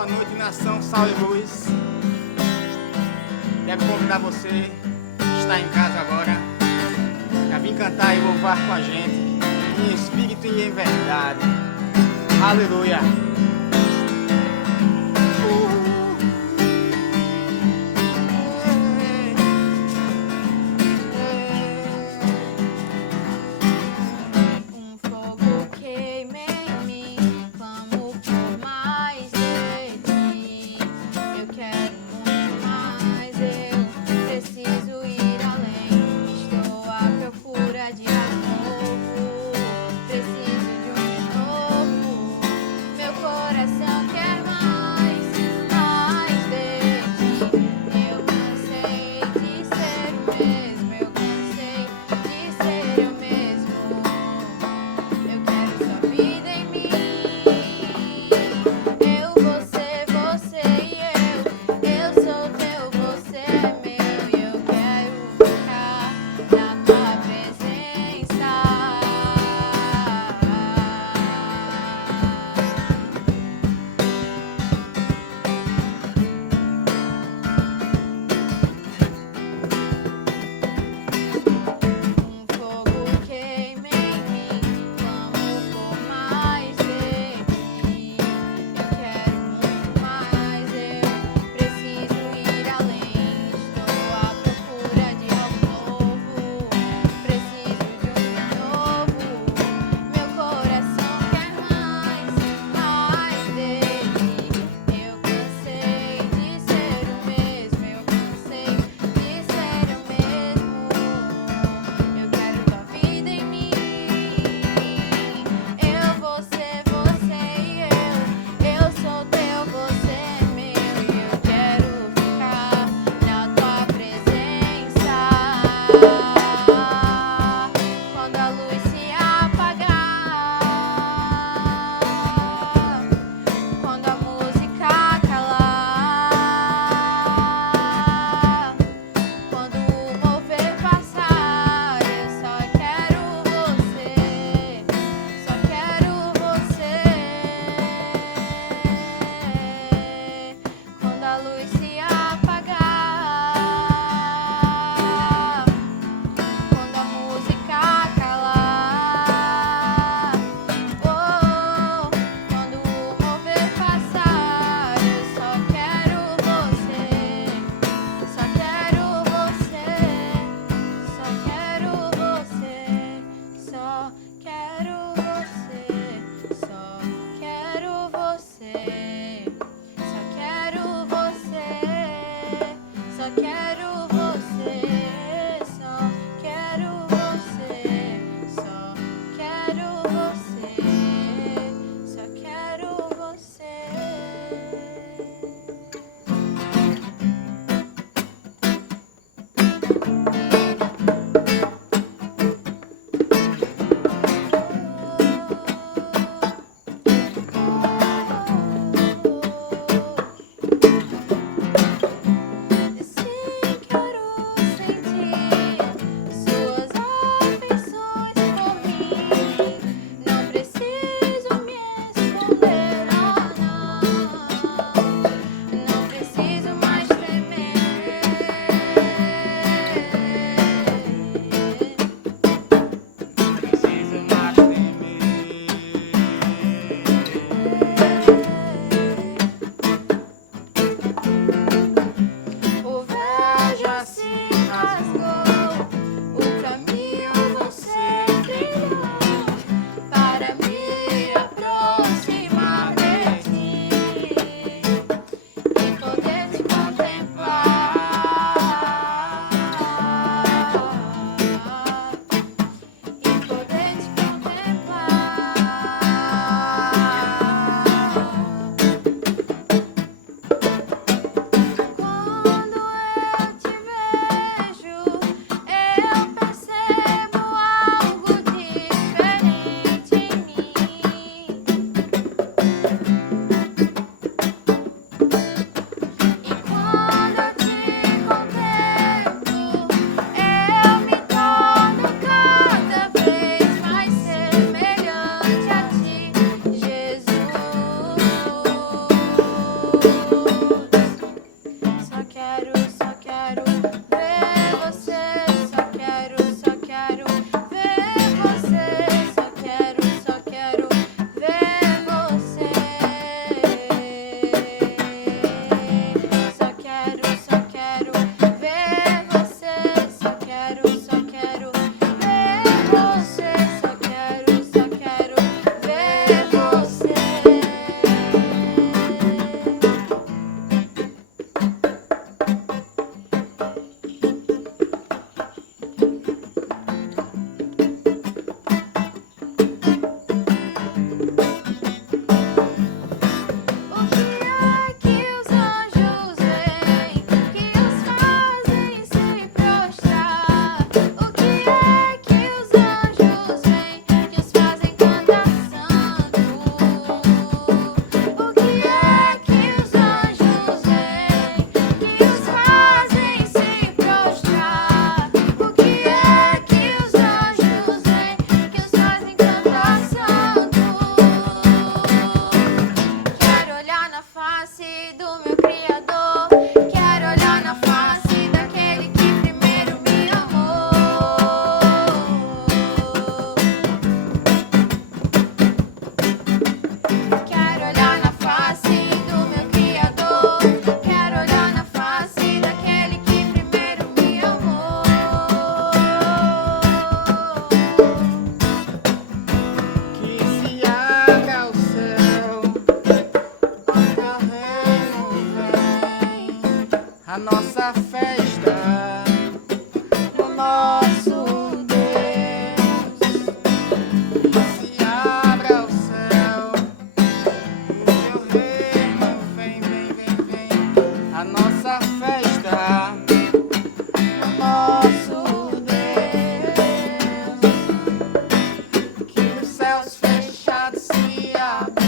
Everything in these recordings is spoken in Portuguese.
Boa noite, nação Sal e Luz. Quero convidar você que está em casa agora a vir cantar e louvar com a gente, em espírito e em verdade. Aleluia. nossa festa, no nosso Deus. E se abra o céu, o teu reino vem, vem, vem, vem. A nossa festa, no nosso Deus. Que os céus fechados se abram.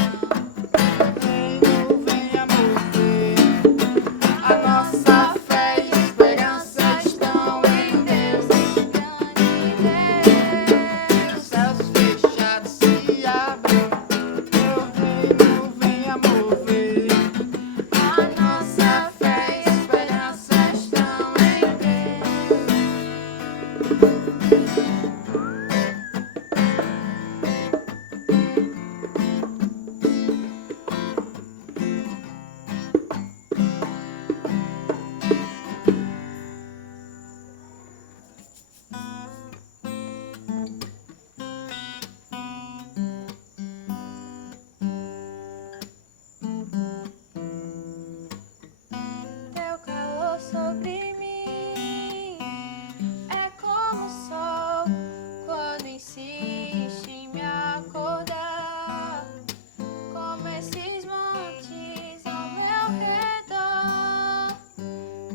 Sobre mim é como o sol quando insiste em me acordar, como esses montes ao meu redor.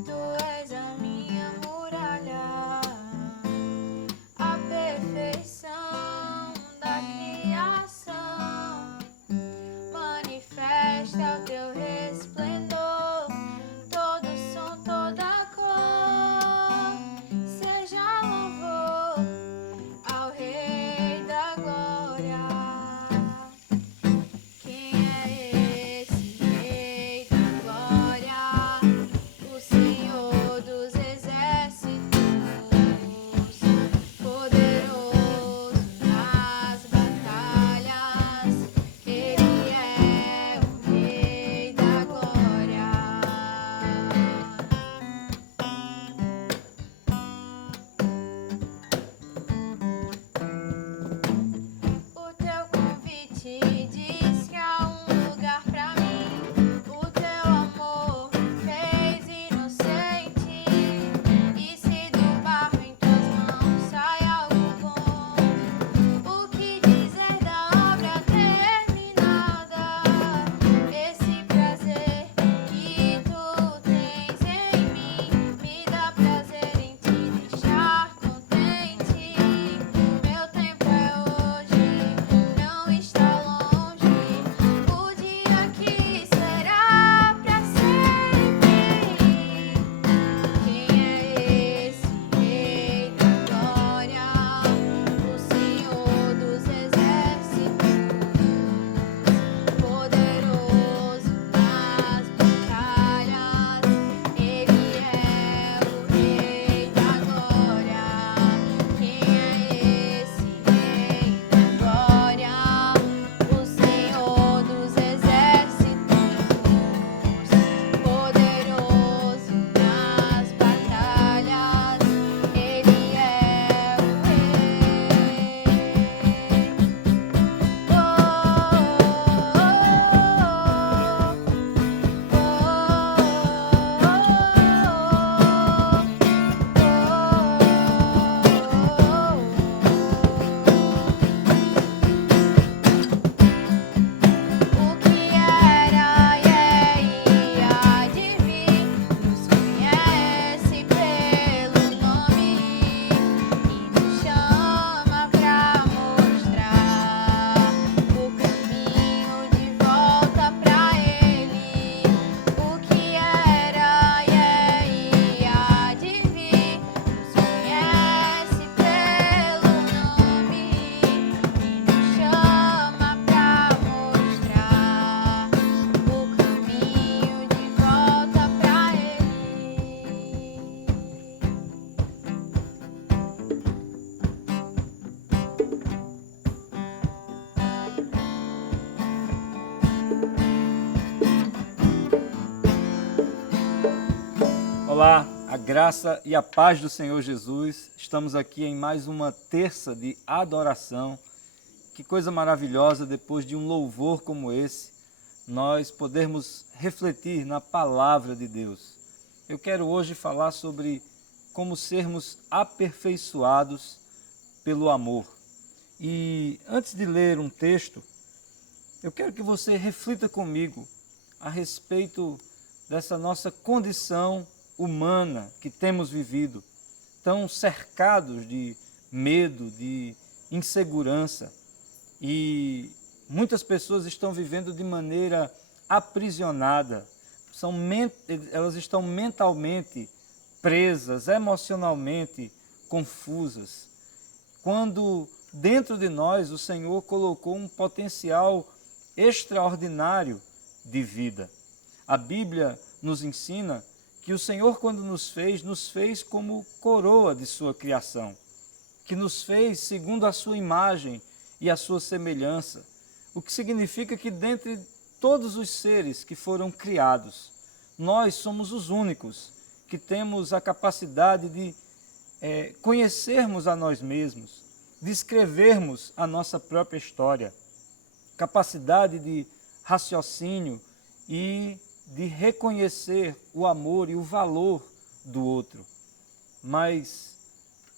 Tu és a minha muralha, a perfeição da criação. Manifesta o teu resplendor. Diz que há um lugar pra mim, o teu amor fez inocente. E se do barro em tuas mãos sai algo bom, o que dizer da obra terminada? Esse prazer que tu tens em mim me dá prazer em te deixar contente. Meu tempo é hoje, não está o dia que será pra sempre. Quem é esse Rei da Glória, o Senhor dos Exércitos, poderoso nas batalhas? Ele é o Rei da Glória. Quem é esse Rei da Glória? O Senhor dos Exércitos, poderoso nas batalhas. Ele é o Rei. O que era e é e há de vir, nos conhece pelo nome e nos chama pra mostrar o caminho de volta pra Ele. O que era e é e há de vir, nos conhece pelo nome e nos chama pra mostrar o caminho de volta pra Ele. Olá, a graça e a paz do Senhor Jesus. Estamos aqui em mais uma terça de adoração. Que coisa maravilhosa, depois de um louvor como esse, nós podermos refletir na palavra de Deus. eu quero hoje falar sobre como sermos aperfeiçoados pelo amor. E antes de ler um texto, eu quero que você reflita comigo a respeito dessa nossa condição humana que temos vivido, tão cercados de medo, de insegurança. E muitas pessoas estão vivendo de maneira aprisionada, elas estão mentalmente presas, emocionalmente confusas, quando dentro de nós o Senhor colocou um potencial extraordinário de vida. A Bíblia nos ensina que o Senhor, quando nos fez como coroa de sua criação, que nos fez segundo a sua imagem e a sua semelhança, o que significa que dentre todos os seres que foram criados, nós somos os únicos que temos a capacidade de conhecermos a nós mesmos, de escrevermos a nossa própria história, capacidade de raciocínio e de reconhecer o amor e o valor do outro. Mas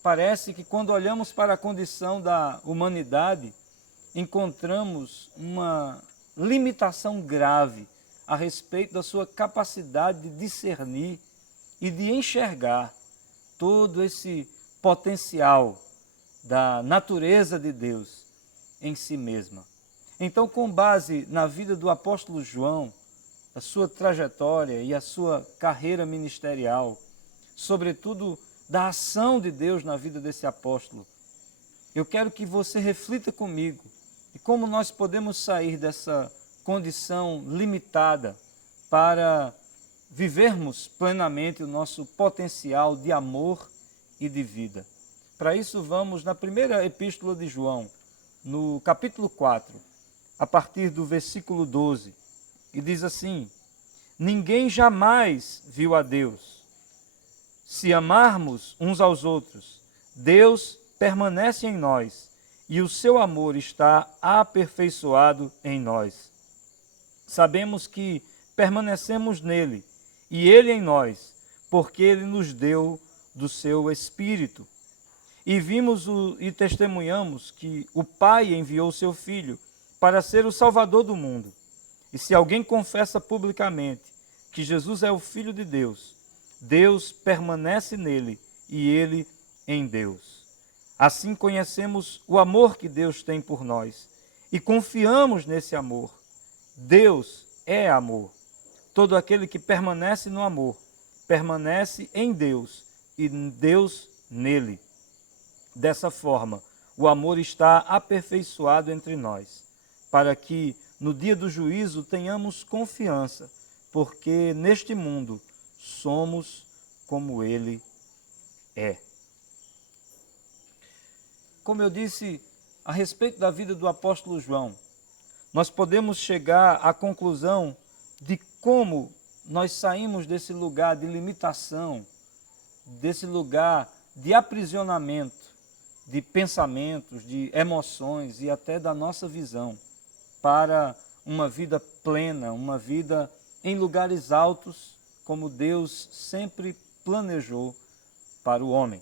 parece que quando olhamos para a condição da humanidade, encontramos uma limitação grave a respeito da sua capacidade de discernir e de enxergar todo esse potencial da natureza de Deus em si mesma. Então, com base na vida do apóstolo João, a sua trajetória e a sua carreira ministerial, sobretudo da ação de Deus na vida desse apóstolo, eu quero que você reflita comigo de como nós podemos sair dessa condição limitada para vivermos plenamente o nosso potencial de amor e de vida. Para isso, vamos na primeira epístola de João, no capítulo 4, a partir do versículo 12, e diz assim: ninguém jamais viu a Deus. Se amarmos uns aos outros, Deus permanece em nós e o seu amor está aperfeiçoado em nós. Sabemos que permanecemos nele e ele em nós, porque ele nos deu do seu Espírito. E vimos e testemunhamos que o Pai enviou o seu Filho para ser o Salvador do mundo. E se alguém confessa publicamente que Jesus é o Filho de Deus, Deus permanece nele e ele em Deus. Assim conhecemos o amor que Deus tem por nós e confiamos nesse amor. Deus é amor. Todo aquele que permanece no amor, permanece em Deus e Deus nele. Dessa forma, o amor está aperfeiçoado entre nós, para que no dia do juízo tenhamos confiança, porque neste mundo somos como ele é. Como eu disse a respeito da vida do apóstolo João, nós podemos chegar à conclusão de como nós saímos desse lugar de limitação, desse lugar de aprisionamento, de pensamentos, de emoções e até da nossa visão, para uma vida plena, uma vida em lugares altos, como Deus sempre planejou para o homem.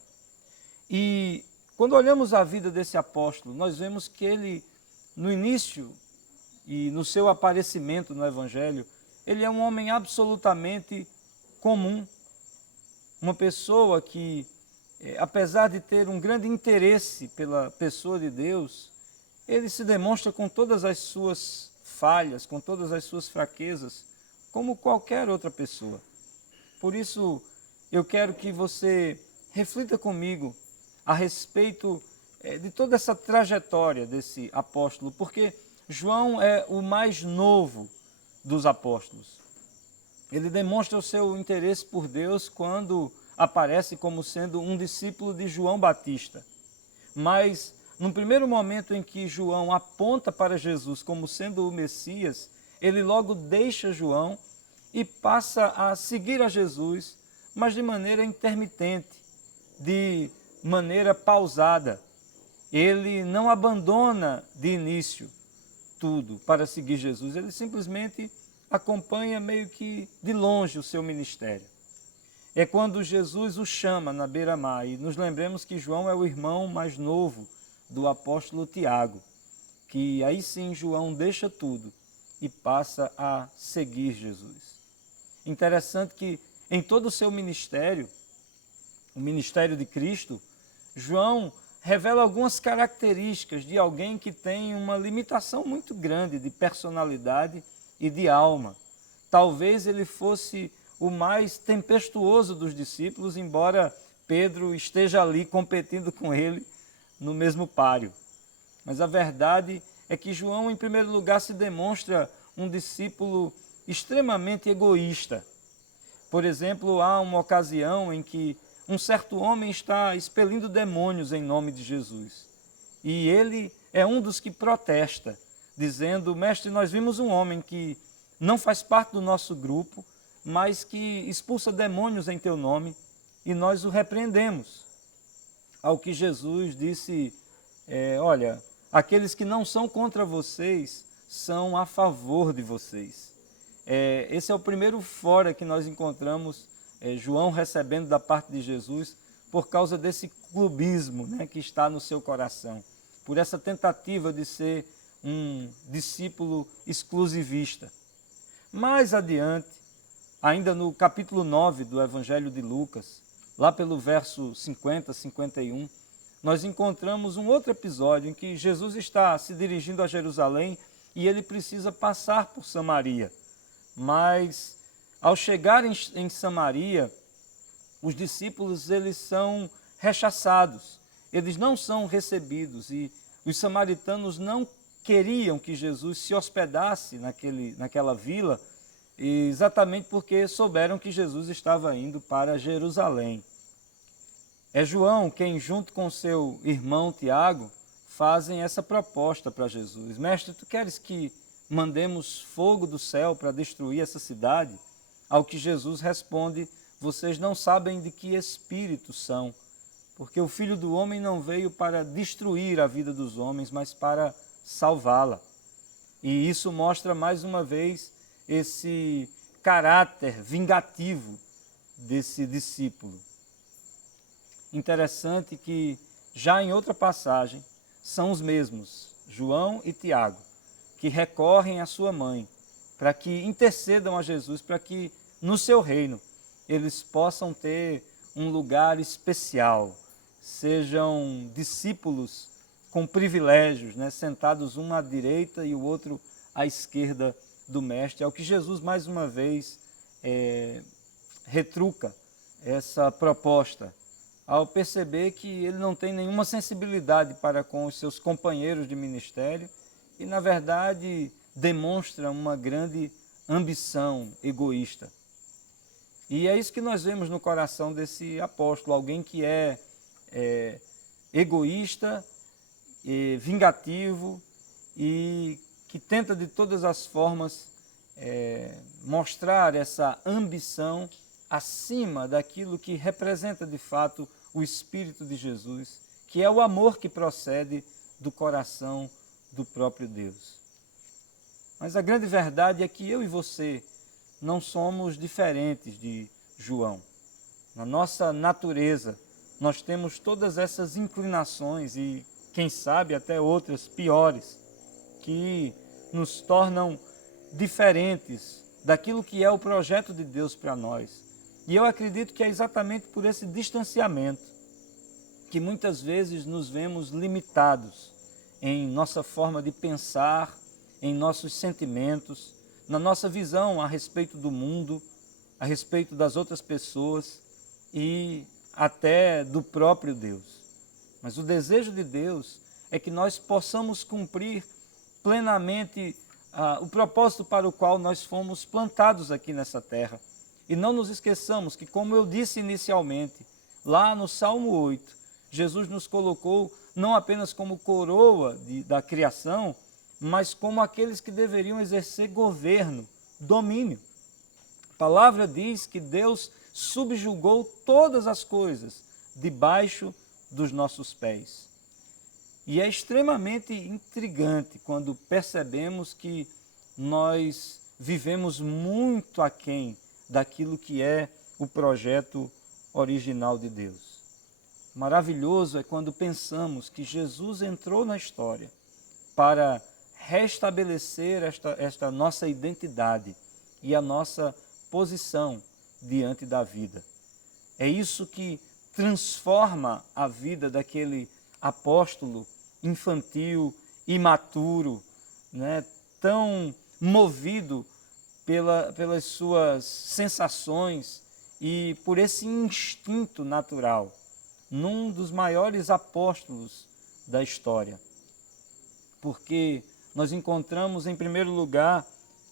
E quando olhamos a vida desse apóstolo, nós vemos que ele, no início e no seu aparecimento no Evangelho, ele é um homem absolutamente comum, uma pessoa que, apesar de ter um grande interesse pela pessoa de Deus, ele se demonstra com todas as suas falhas, com todas as suas fraquezas, como qualquer outra pessoa. Por isso, eu quero que você reflita comigo a respeito de toda essa trajetória desse apóstolo, porque João é o mais novo dos apóstolos. Ele demonstra o seu interesse por Deus quando aparece como sendo um discípulo de João Batista. Mas, no primeiro momento em que João aponta para Jesus como sendo o Messias, ele logo deixa João e passa a seguir a Jesus, mas de maneira intermitente, de maneira pausada. Ele não abandona de início tudo para seguir Jesus, ele simplesmente acompanha meio que de longe o seu ministério. é quando Jesus o chama na beira-mar. E nos lembremos que João é o irmão mais novo do apóstolo Tiago, que aí sim João deixa tudo e passa a seguir Jesus. Interessante que em todo o seu ministério, o ministério de Cristo, João revela algumas características de alguém que tem uma limitação muito grande de personalidade e de alma. Talvez ele fosse o mais tempestuoso dos discípulos, embora Pedro esteja ali competindo com ele no mesmo páreo. Mas a verdade é que João, em primeiro lugar, se demonstra um discípulo extremamente egoísta. Por exemplo, há uma ocasião em que um certo homem está expelindo demônios em nome de Jesus. E ele é um dos que protesta, dizendo: mestre, nós vimos um homem que não faz parte do nosso grupo, mas que expulsa demônios em teu nome, e nós o repreendemos. Ao que Jesus disse: olha, aqueles que não são contra vocês são a favor de vocês. Esse é o primeiro fora que nós encontramos João recebendo da parte de Jesus, por causa desse clubismo, né, que está no seu coração, por essa tentativa de ser um discípulo exclusivista. Mais adiante, ainda no capítulo 9 do Evangelho de Lucas, lá pelo verso 50, 51, nós encontramos um outro episódio em que Jesus está se dirigindo a Jerusalém e ele precisa passar por Samaria. Mas, ao chegar em Samaria, os discípulos eles são rechaçados, eles não são recebidos, e os samaritanos não queriam que Jesus se hospedasse naquela vila, exatamente porque souberam que Jesus estava indo para Jerusalém. É João quem, junto com seu irmão Tiago, fazem essa proposta para Jesus: mestre, tu queres que mandemos fogo do céu para destruir essa cidade? Ao que Jesus responde: vocês não sabem de que espírito são, porque o Filho do Homem não veio para destruir a vida dos homens, mas para salvá-la. E isso mostra mais uma vez esse caráter vingativo desse discípulo. Interessante que, já em outra passagem, são os mesmos, João e Tiago, que recorrem à sua mãe para que intercedam a Jesus, para que no seu reino eles possam ter um lugar especial, sejam discípulos com privilégios, né, sentados um à direita e o outro à esquerda do Mestre. É o que Jesus, mais uma vez, retruca essa proposta, ao perceber que ele não tem nenhuma sensibilidade para com os seus companheiros de ministério e, na verdade, demonstra uma grande ambição egoísta. E é isso que nós vemos no coração desse apóstolo, alguém que é egoísta, vingativo e que tenta de todas as formas mostrar essa ambição acima daquilo que representa de fato o Espírito de Jesus, que é o amor que procede do coração do próprio Deus. Mas a grande verdade é que eu e você não somos diferentes de João. Na nossa natureza, nós temos todas essas inclinações e, quem sabe, até outras piores, que nos tornam diferentes daquilo que é o projeto de Deus para nós. E eu acredito que é exatamente por esse distanciamento que muitas vezes nos vemos limitados em nossa forma de pensar, em nossos sentimentos, na nossa visão a respeito do mundo, a respeito das outras pessoas e até do próprio Deus. Mas o desejo de Deus é que nós possamos cumprir plenamente o propósito para o qual nós fomos plantados aqui nessa terra. E não nos esqueçamos que, como eu disse inicialmente, lá no Salmo 8, Jesus nos colocou não apenas como coroa da criação, mas como aqueles que deveriam exercer governo, domínio. A palavra diz que Deus subjugou todas as coisas debaixo dos nossos pés. E é extremamente intrigante quando percebemos que nós vivemos muito aquém daquilo que é o projeto original de Deus. Maravilhoso é quando pensamos que Jesus entrou na história para restabelecer esta nossa identidade e a nossa posição diante da vida. É isso que transforma a vida daquele apóstolo infantil, imaturo, né, tão movido pelas suas sensações e por esse instinto natural, num dos maiores apóstolos da história. Porque nós encontramos, em primeiro lugar,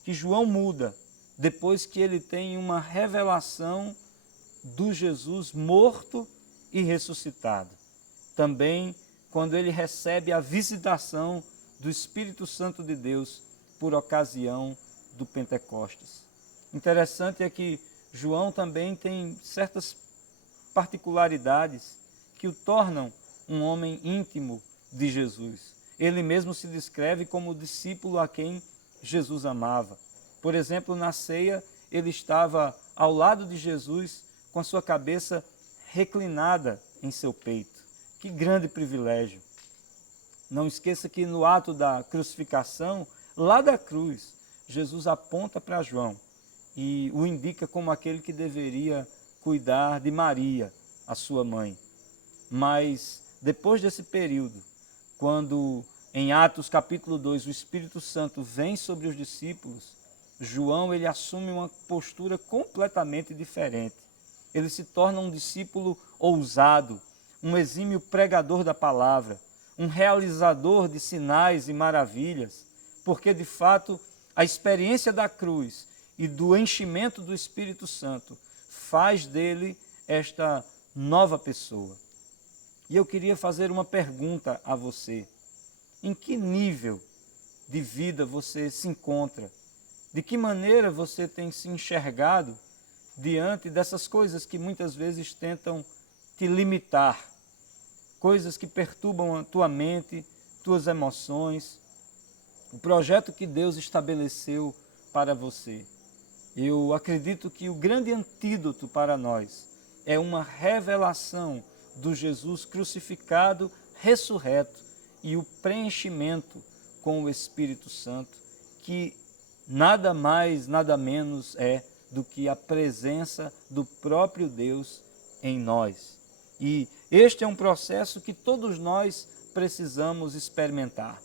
que João muda depois que ele tem uma revelação do Jesus morto e ressuscitado. Também quando ele recebe a visitação do Espírito Santo de Deus por ocasião do Pentecostes. Interessante é que João também tem certas particularidades que o tornam um homem íntimo de Jesus. Ele mesmo se descreve como o discípulo a quem Jesus amava. Por exemplo, na ceia, ele estava ao lado de Jesus com a sua cabeça reclinada em seu peito. Que grande privilégio! Não esqueça que no ato da crucificação, lá da cruz, Jesus aponta para João e o indica como aquele que deveria cuidar de Maria, a sua mãe. Mas depois desse período, quando em Atos capítulo 2 o Espírito Santo vem sobre os discípulos, João ele assume uma postura completamente diferente. Ele se torna um discípulo ousado, um exímio pregador da palavra, um realizador de sinais e maravilhas, porque de fato a experiência da cruz e do enchimento do Espírito Santo faz dele esta nova pessoa. E eu queria fazer uma pergunta a você. Em que nível de vida você se encontra? De que maneira você tem se enxergado diante dessas coisas que muitas vezes tentam te limitar? Coisas que perturbam a tua mente, tuas emoções, o projeto que Deus estabeleceu para você. Eu acredito que o grande antídoto para nós é uma revelação do Jesus crucificado, ressurreto e o preenchimento com o Espírito Santo, que nada mais, nada menos é do que a presença do próprio Deus em nós. E este é um processo que todos nós precisamos experimentar.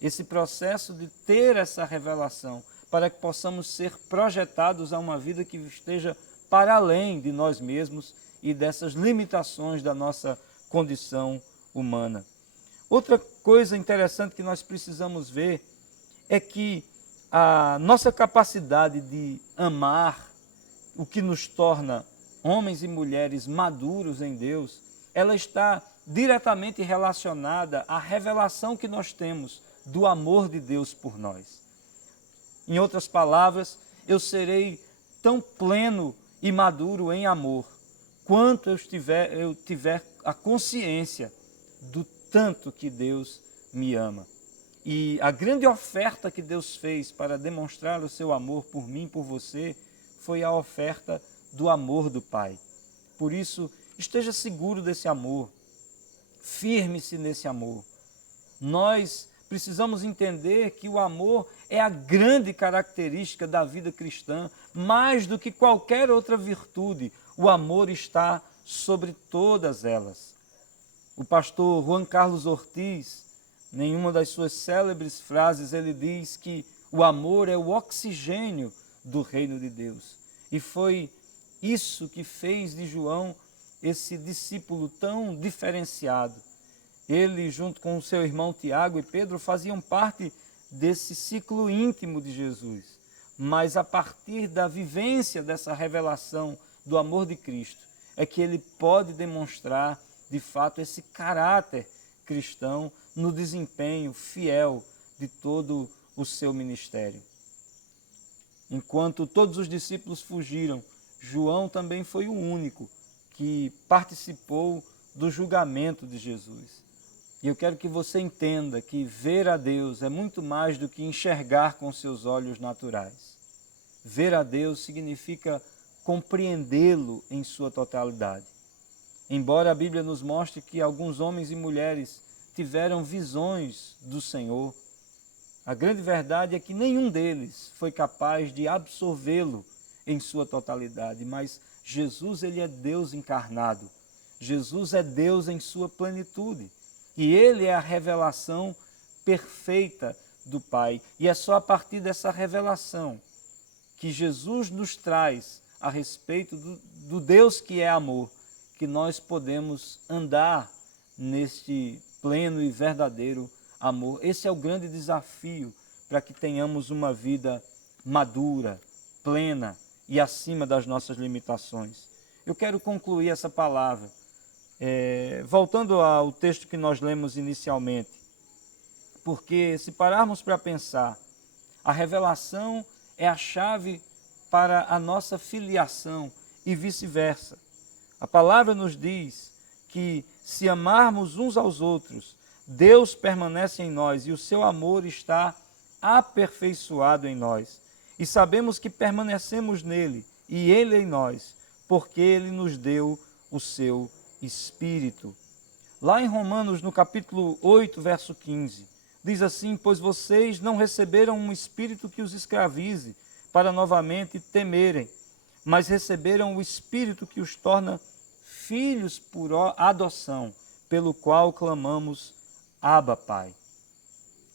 Esse processo de ter essa revelação para que possamos ser projetados a uma vida que esteja para além de nós mesmos e dessas limitações da nossa condição humana. Outra coisa interessante que nós precisamos ver é que a nossa capacidade de amar, o que nos torna homens e mulheres maduros em Deus, ela está diretamente relacionada à revelação que nós temos do amor de Deus por nós. Em outras palavras, eu serei tão pleno e maduro em amor quanto eu tiver a consciência do tanto que Deus me ama. E a grande oferta que Deus fez para demonstrar o seu amor por mim, por você, foi a oferta do amor do Pai. Por isso, esteja seguro desse amor, firme-se nesse amor. Nós precisamos entender que o amor é a grande característica da vida cristã, mais do que qualquer outra virtude. O amor está sobre todas elas. O pastor Juan Carlos Ortiz, em uma das suas célebres frases, ele diz que o amor é o oxigênio do reino de Deus. E foi isso que fez de João esse discípulo tão diferenciado. Ele, junto com o seu irmão Tiago e Pedro, faziam parte desse ciclo íntimo de Jesus. Mas a partir da vivência dessa revelação do amor de Cristo, é que ele pode demonstrar, de fato, esse caráter cristão no desempenho fiel de todo o seu ministério. Enquanto todos os discípulos fugiram, João também foi o único que participou do julgamento de Jesus. E eu quero que você entenda que ver a Deus é muito mais do que enxergar com seus olhos naturais. Ver a Deus significa compreendê-lo em sua totalidade. Embora a Bíblia nos mostre que alguns homens e mulheres tiveram visões do Senhor, a grande verdade é que nenhum deles foi capaz de absorvê-lo em sua totalidade, mas Jesus, ele é Deus encarnado. Jesus é Deus em sua plenitude. E ele é a revelação perfeita do Pai. E é só a partir dessa revelação que Jesus nos traz a respeito do Deus que é amor, que nós podemos andar neste pleno e verdadeiro amor. Esse é o grande desafio para que tenhamos uma vida madura, plena e acima das nossas limitações. Eu quero concluir essa palavra, voltando ao texto que nós lemos inicialmente, porque se pararmos para pensar, a revelação é a chave para a nossa filiação e vice-versa. A palavra nos diz que se amarmos uns aos outros, Deus permanece em nós e o seu amor está aperfeiçoado em nós. E sabemos que permanecemos nele e ele em nós, porque ele nos deu o seu Espírito. Lá em Romanos, no capítulo 8, verso 15, diz assim: pois vocês não receberam um espírito que os escravize para novamente temerem, mas receberam o Espírito que os torna filhos por adoção, pelo qual clamamos, Abba, Pai.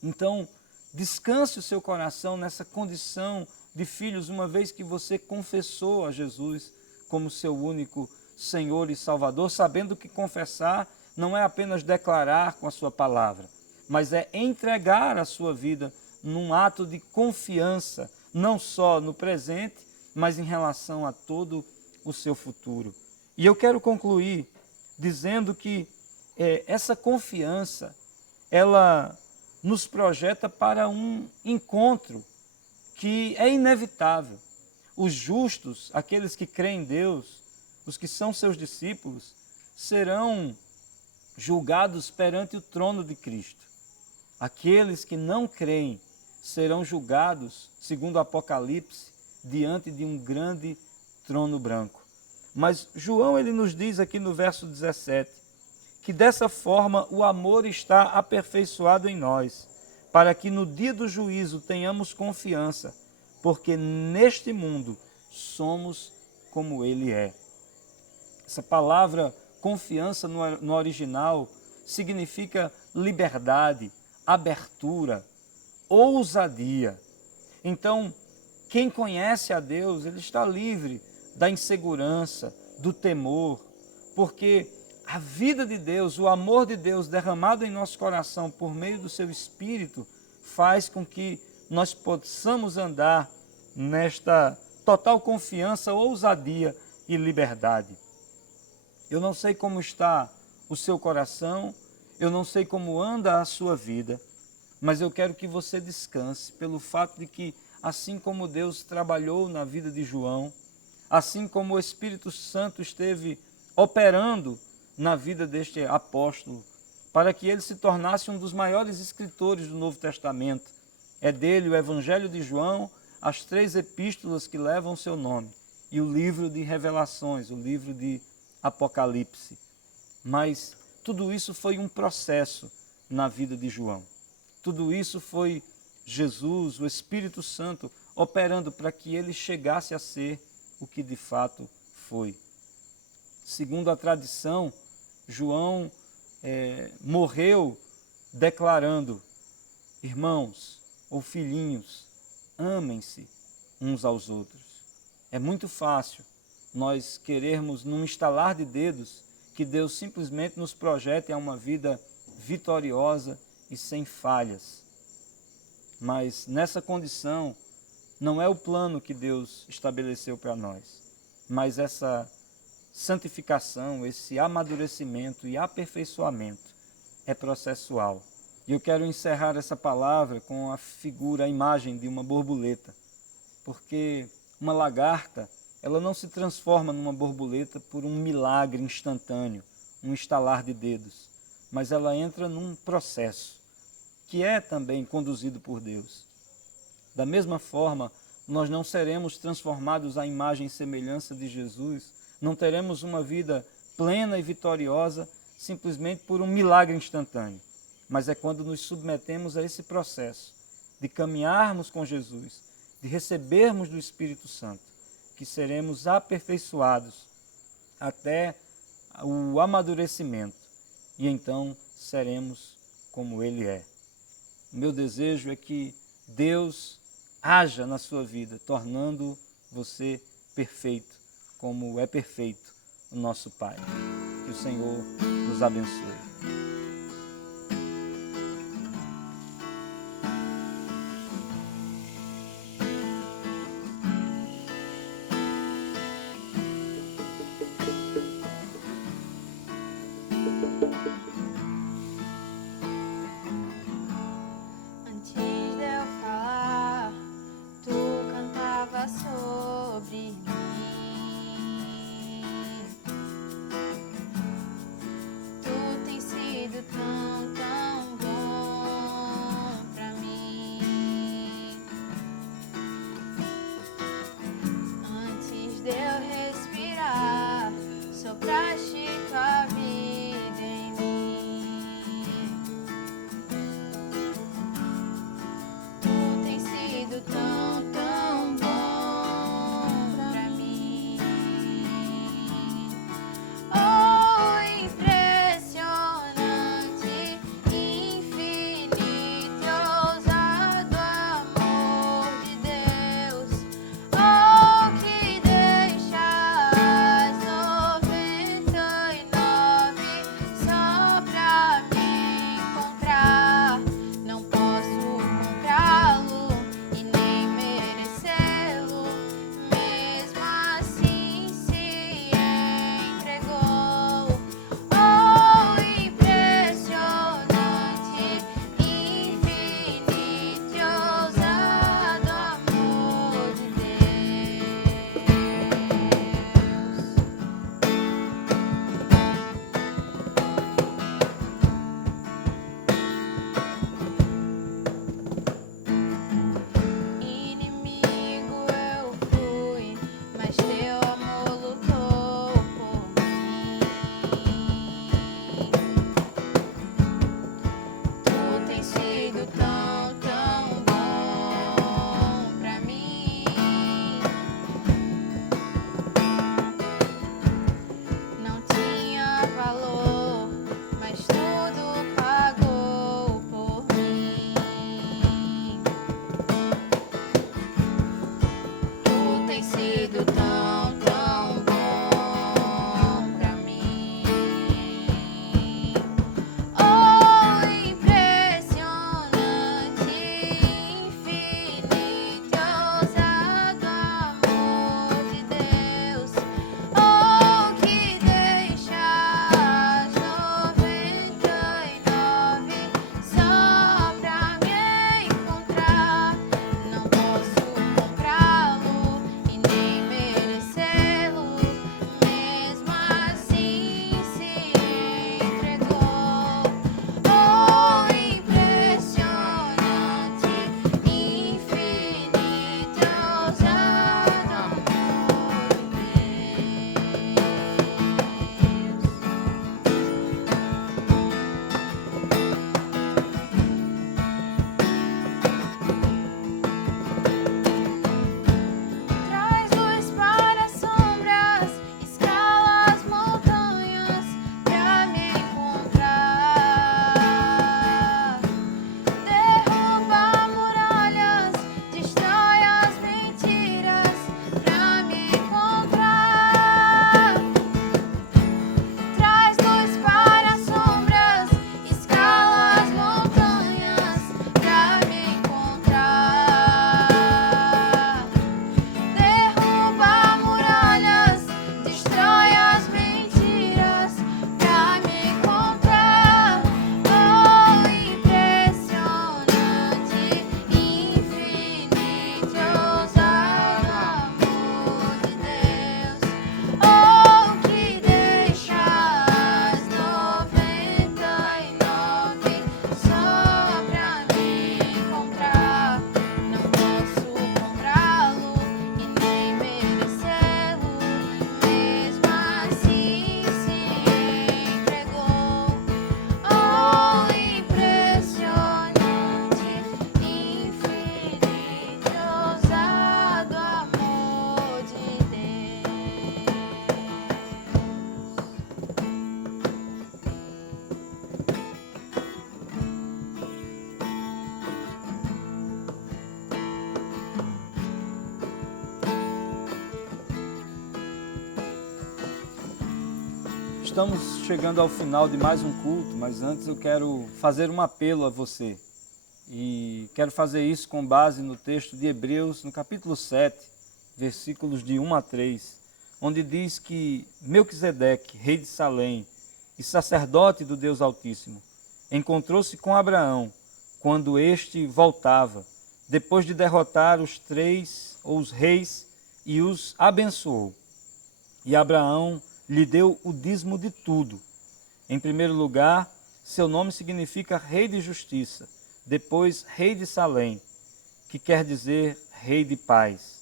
Então, descanse o seu coração nessa condição de filhos, uma vez que você confessou a Jesus como seu único Senhor e Salvador, sabendo que confessar não é apenas declarar com a sua palavra, mas é entregar a sua vida num ato de confiança, não só no presente, mas em relação a todo o seu futuro. E eu quero concluir dizendo que essa confiança, ela nos projeta para um encontro que é inevitável. Os justos, aqueles que creem em Deus, os que são seus discípulos, serão julgados perante o trono de Cristo. Aqueles que não creem serão julgados, segundo o Apocalipse, diante de um grande trono branco. Mas João, ele nos diz aqui no verso 17, que dessa forma o amor está aperfeiçoado em nós, para que no dia do juízo tenhamos confiança, porque neste mundo somos como ele é. Essa palavra confiança no original significa liberdade, abertura, ousadia. Então, quem conhece a Deus, ele está livre da insegurança, do temor, porque a vida de Deus, o amor de Deus derramado em nosso coração por meio do seu Espírito, faz com que nós possamos andar nesta total confiança, ousadia e liberdade. Eu não sei como está o seu coração, eu não sei como anda a sua vida, mas eu quero que você descanse pelo fato de que, assim como Deus trabalhou na vida de João, assim como o Espírito Santo esteve operando na vida deste apóstolo, para que ele se tornasse um dos maiores escritores do Novo Testamento. É dele o Evangelho de João, as 3 epístolas que levam seu nome, e o livro de Revelações, o livro de Apocalipse. Mas tudo isso foi um processo na vida de João. Tudo isso foi Jesus, o Espírito Santo, operando para que ele chegasse a ser o que de fato foi. Segundo a tradição, João morreu declarando: irmãos ou filhinhos, amem-se uns aos outros. É muito fácil nós querermos, num estalar de dedos, que Deus simplesmente nos projete a uma vida vitoriosa e sem falhas. Mas nessa condição, não é o plano que Deus estabeleceu para nós, mas essa santificação, esse amadurecimento e aperfeiçoamento é processual. E eu quero encerrar essa palavra com a figura, a imagem de uma borboleta, porque uma lagarta, ela não se transforma numa borboleta por um milagre instantâneo, um estalar de dedos, mas ela entra num processo que é também conduzido por Deus. Da mesma forma, nós não seremos transformados à imagem e semelhança de Jesus, não teremos uma vida plena e vitoriosa simplesmente por um milagre instantâneo. Mas é quando nos submetemos a esse processo de caminharmos com Jesus, de recebermos do Espírito Santo, que seremos aperfeiçoados até o amadurecimento e então seremos como Ele é. O meu desejo é que Deus haja na sua vida, tornando você perfeito, como é perfeito o nosso Pai. Que o Senhor nos abençoe. Antes de eu falar, tu cantava sobre mim. Tu tens sido tão, tão bom pra mim. Antes de eu respirar, sopraste tua vida em mim. Tu tens sido tão, tão bom pra mim. Oh, impressionante, infinito e ousado amor de Deus. Oh, que deixa as 99 só pra me encontrar. Não posso comprá-lo e nem merecê-lo, mesmo assim se entregou. Oh, impressionante, infinito e ousado amor de Deus. Inimigo eu fui, mas teu amor lutou por mim. Tu tens sido tão, tão bom pra mim. Não tinha valor, mas tudo pagou por mim. Tu tens sido tão, tão bom pra mim. Oh, impressionante, infinito e ousado amor de Deus. Oh, que deixa as 99 só pra me encontrar. Não posso comprá-lo e nem merecê-lo, Estamos chegando ao final de mais um culto, mas antes eu quero fazer um apelo a você. E quero fazer isso com base no texto de Hebreus, no capítulo 7, versículos de 1 a 3, onde diz que Melquisedeque, rei de Salém e sacerdote do Deus Altíssimo, encontrou-se com Abraão quando este voltava, depois de derrotar os reis, e os abençoou. E Abraão lhe deu o dízimo de tudo. Em primeiro lugar, seu nome significa Rei de Justiça, depois Rei de Salém, que quer dizer Rei de Paz.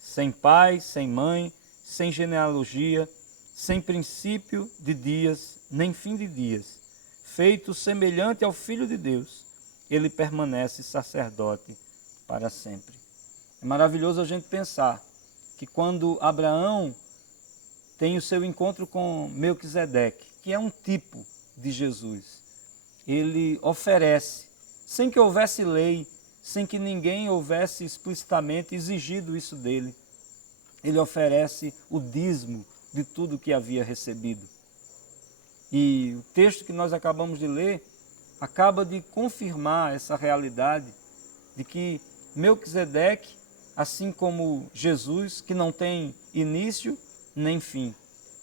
Sem pai, sem mãe, sem genealogia, sem princípio de dias, nem fim de dias, feito semelhante ao Filho de Deus, ele permanece sacerdote para sempre. É maravilhoso a gente pensar que quando Abraão tem o seu encontro com Melquisedeque, que é um tipo de Jesus, ele oferece, sem que houvesse lei, sem que ninguém houvesse explicitamente exigido isso dele, ele oferece o dízimo de tudo que havia recebido. E o texto que nós acabamos de ler acaba de confirmar essa realidade de que Melquisedeque, assim como Jesus, que não tem início nem fim,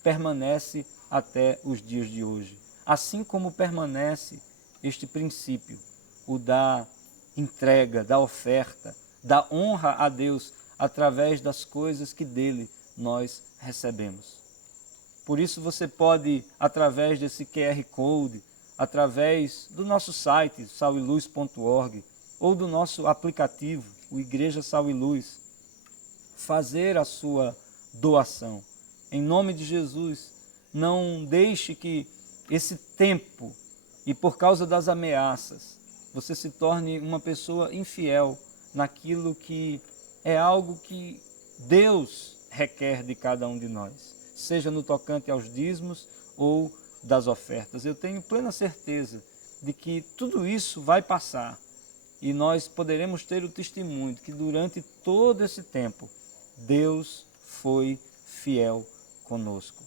permanece até os dias de hoje. Assim como permanece este princípio, o da entrega, da oferta, da honra a Deus através das coisas que dele nós recebemos. Por isso você pode, através desse QR Code, através do nosso site, saliluz.org, ou do nosso aplicativo, o Igreja Sal e Luz, fazer a sua doação. Em nome de Jesus, não deixe que esse tempo, e por causa das ameaças, você se torne uma pessoa infiel naquilo que é algo que Deus requer de cada um de nós, seja no tocante aos dízimos ou das ofertas. Eu tenho plena certeza de que tudo isso vai passar e nós poderemos ter o testemunho de que durante todo esse tempo Deus foi fiel conosco.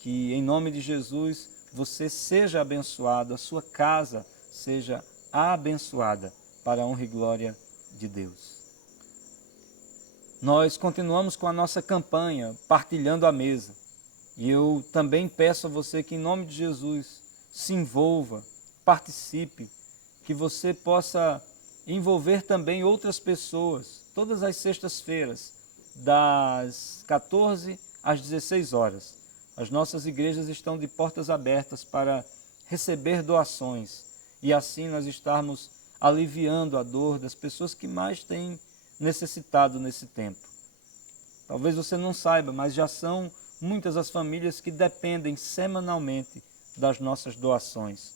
Que em nome de Jesus você seja abençoado, a sua casa seja abençoada para a honra e glória de Deus. Nós continuamos com a nossa campanha, partilhando a mesa. E eu também peço a você que em nome de Jesus se envolva, participe, que você possa envolver também outras pessoas, todas as sextas-feiras, das 14 às 16 horas. As nossas igrejas estão de portas abertas para receber doações e assim nós estarmos aliviando a dor das pessoas que mais têm necessitado nesse tempo. Talvez você não saiba, mas já são muitas as famílias que dependem semanalmente das nossas doações.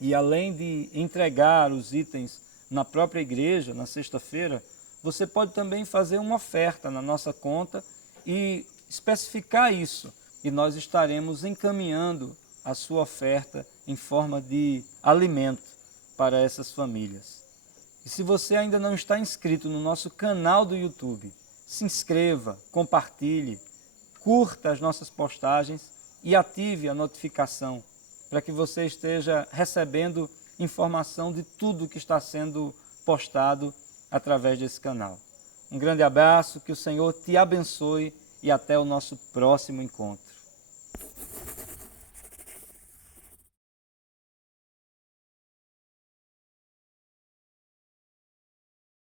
E além de entregar os itens na própria igreja, na sexta-feira, você pode também fazer uma oferta na nossa conta e especificar isso. E nós estaremos encaminhando a sua oferta em forma de alimento para essas famílias. E se você ainda não está inscrito no nosso canal do YouTube, se inscreva, compartilhe, curta as nossas postagens e ative a notificação para que você esteja recebendo informação de tudo que está sendo postado através desse canal. Um grande abraço, que o Senhor te abençoe e até o nosso próximo encontro.